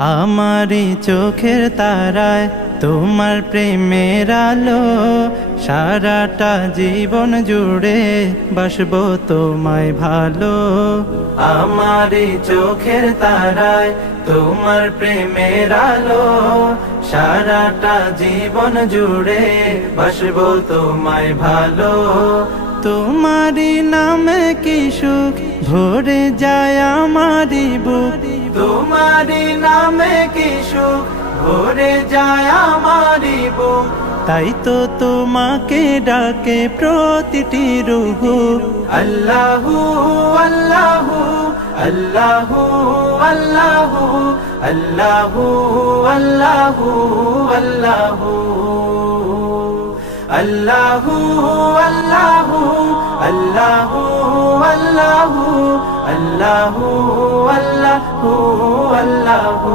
আমারই চোখের তারায় তোমার প্রেমের আলো, সারাটা জীবন জুড়ে বাসবো তোমায় ভালো। আমারই চোখের তারায় তোমার প্রেমের আলো, সারাটা জীবন জুড়ে বাসবো তোমায় ভালো। তোমারই নামে কি সুখ? ভরে যায় আমারই বুক। তোমারই নামে কি সুখ? ভরে যায় আমারই বুক। তাই তো তোমাকে ডাকে প্রতিটি রুহু। আল্লাহু আল্লাহু আল্লাহু আল্লাহু আল্লাহু আল্লাহু আল্লাহু। আল্লাহু আল্লাহু আল্লাহু আল্লাহু আল্লাহু আল্লাহু আল্লাহু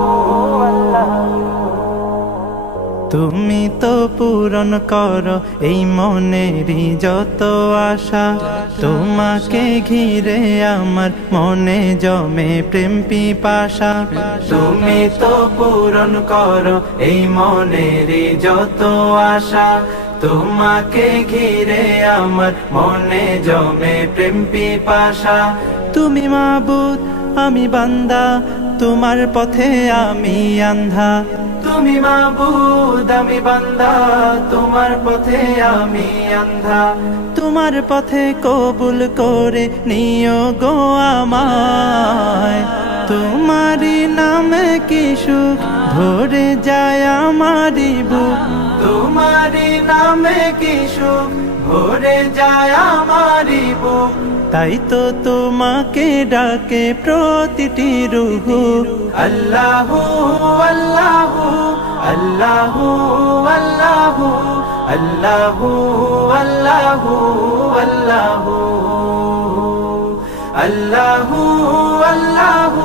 তুমি তো পূরণ করো এই মনেরই যত আশা। তোমাকে ঘিরে আমার মনে জমে প্রেম পিপাসা। তুমি তো পূরণ করো এই মনেরই যত আশা। তোমাকে ঘিরে আমার মনে জমে প্রেম পিপাসা। তুমি মাবুদ, আমি বান্দা, তোমার পথে আমি আন্ধা তুমি মাবুদ, আমি বান্দা, তোমার পথে আমি আন্ধা তোমার পথে কবুল করে নিও গো আমায়। তোমারই নামে কি সুখ ভরে যায় আমারই বুক। তোমারই নামে কি ভরে যায় বুক তাই তো তোমাকে ডাকে প্রতিটি রুহু আল্লাহ আল্লাহ আল্লাহ আল্লাহ আল্লাহ আল্লাহ আল্লাহ আল্লাহ আল্লাহু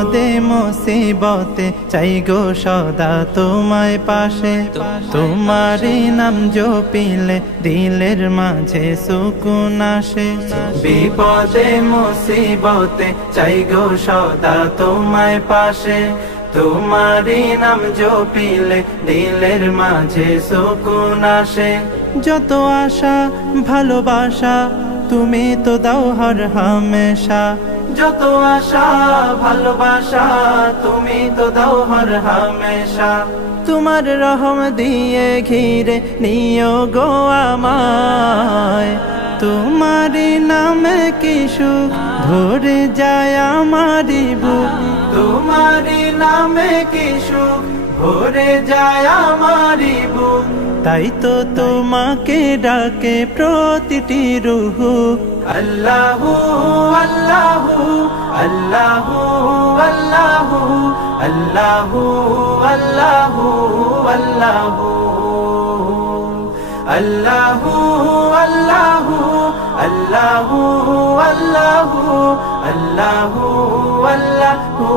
বিপদে মুসিবতে চাই গো সদা তোমায় পাশে। তোমারই নাম জপিলে দিলের মাঝে সুকুন আসে। বিপদে মুসিবতে চাই গো সদা তোমায় পাশে। তোমারই নাম জপিলে দিলের মাঝে সুকুন আসে। যত আশা, ভালোবাসা, তুমি তো দাও হর হামেশা। যত আশা, ভালোবাসা, তুমি তো দাও হর হামেশা। তোমার রহম দিয়ে ঘিরে নিও গো আমায়। তোমারই নামে কি সুখ ভরে যায় আমারই বুক। তোমারই নামে কি সুখ ভরে যায় আমারই বুক। তাই তো তোমাকে ডাকে প্রতিটি রুহু। আল্লাহু আল্লাহু আল্লাহু আল্লাহু আল্লাহু আল্লাহু। আল্লাহু আল্লাহু আল্লাহু আল্লাহু আল্লাহু আল্লাহু।